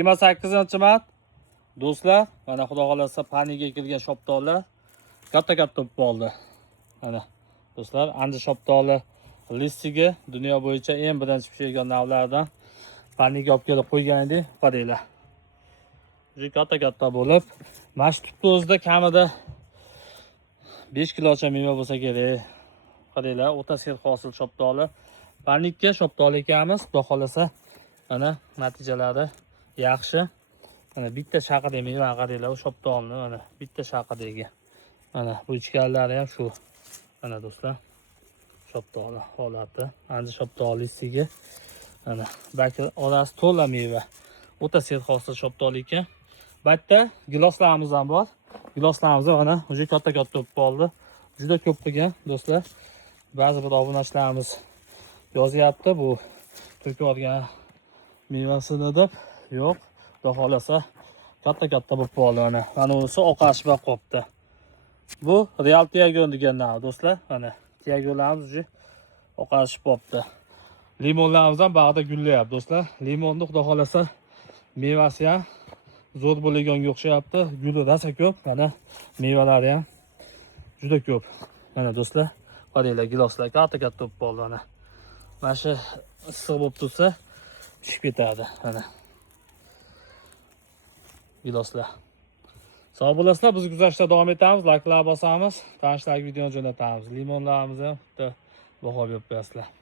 28-mart do'stlar, mana xudo xolasa paniga kirgan shopdollar katta bo'lib qoldi. Mana do'stlar, ancha shopdoli listiga dunyo bo'yicha eng birinchi pishirgan navlardan paniga olib kelib qo'ygan edik, qaranglar. Juda katta bo'lib, mana shu tupni o'zida kamida 5 kilocha meva bo'lsa kerak. Qaranglar, o'ta serq hosil shopdoli. Panikka shopdoli ekanmiz, xudo xolasa mana natijalari yaxshi. Mana bitta shaqadagi meva qaranglar, shopdolni mana bitta shaqadagi. Mana bu ichkarilari ham shu. Mana do'stlar, shopdoli holati, ancha shopdolisiga. Mana balki orasi to'la meva. O'ta serq hosil shopdoli ekan. Bu yerda giloslarimiz ham bor. Giloslarimiz mana уже katta bo'lib qoldi. Juda ko'p qilgan do'stlar. Ba'zi bir obunachilarimiz yozyapti bu to'kilgan mevasini deb. Yo'q, xudo xolasa katta bo'lib qoldi mana. Mana o'si oqarishib qolibdi. Bu Real Tiago degan nav do'stlar. Mana Tiagolarimiz уже oqarishib qolibdi. Limonlarimiz ham bag'da gullayapti do'stlar. Limonni xudo xolasa mevasi ham zo'r bo'lganga o'xshayapti. Guli rosa ko'p. Mana mevalari ham juda ko'p. Mana do'stlar, qaranglar, giloslar katta bo'lib qoldi mana. Mana shu issiq bo'lib tursa, tushib ketadi mana. Giloslar. Sog' bo'lasizlar, biz kuzatishda davom etamiz, layklar bosamiz, tanishlarga videoni jo'natamiz. Limonlarimizni ham bitta baho berib qo'yasizlar.